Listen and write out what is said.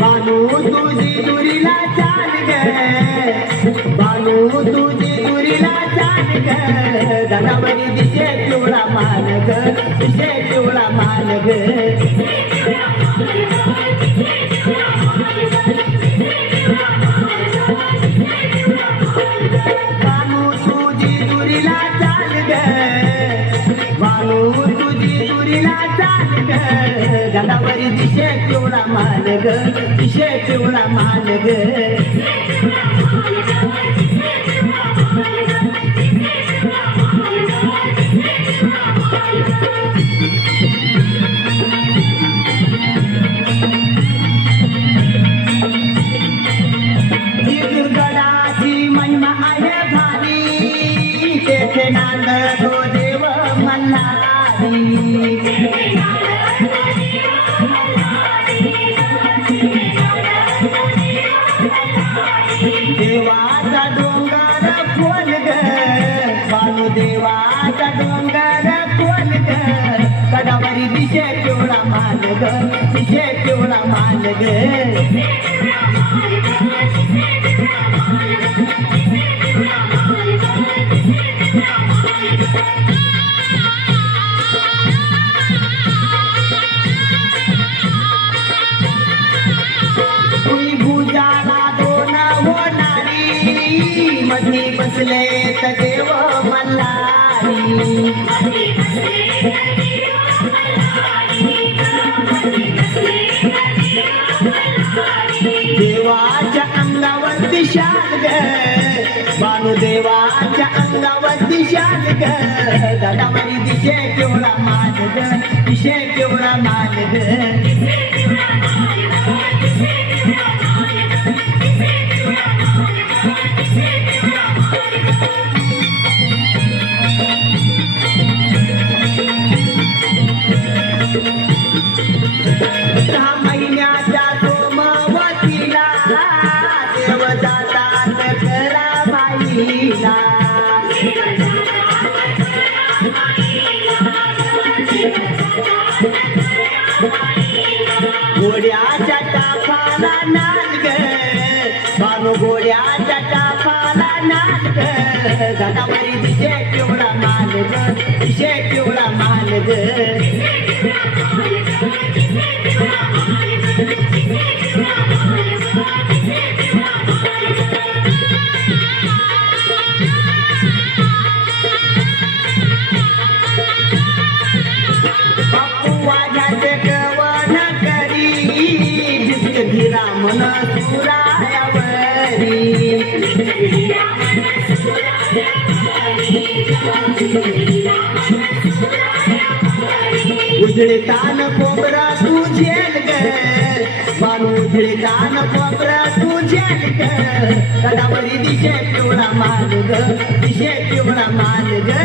बानू तुझी दुरीला चाल ग बानू तुझी दुरीला चाल ग गडावरी दिशे पिवळा मान ग दिशे पिवळा मान ग बानू तुझी दुरीला चाल ग बानू तुझी दुरीला चाल ग गडावरी दिशे पिवळा मान ग दिशे पिवळा मान ग गडाची महिमा आहे भारी तेथे नांद तो देव मल्हारी देवाचा डोंगर खोल ग बानू देवाचा डोंगर खोल ग गडावरी दिशे पिवळा मान ग दिशे पिवळा मान ग मधी बसले त देव मल्हारी देवाच्या अंगावरती शाल ग बानू देवाच्या अंगावरती शाल ग गडावरी दिशे पिवळा मान ग दिशे पिवळा मान ग महिन्याच्या सोमवतीला देव जातात कराबाईला घोड्याच्या टापाला नाच ग बानू घोड्याच्या टापाला नाच ग गडावरी दिशे पिवळा मान ग दिशे पिवळा मान ग मन सुरायावरी उजळे तान कोबरा तू झेल ग बानू उजळे तान कोबरा तू झेल ग गडावरी दिशे पिवळा मान ग दिशे पिवळा मान ग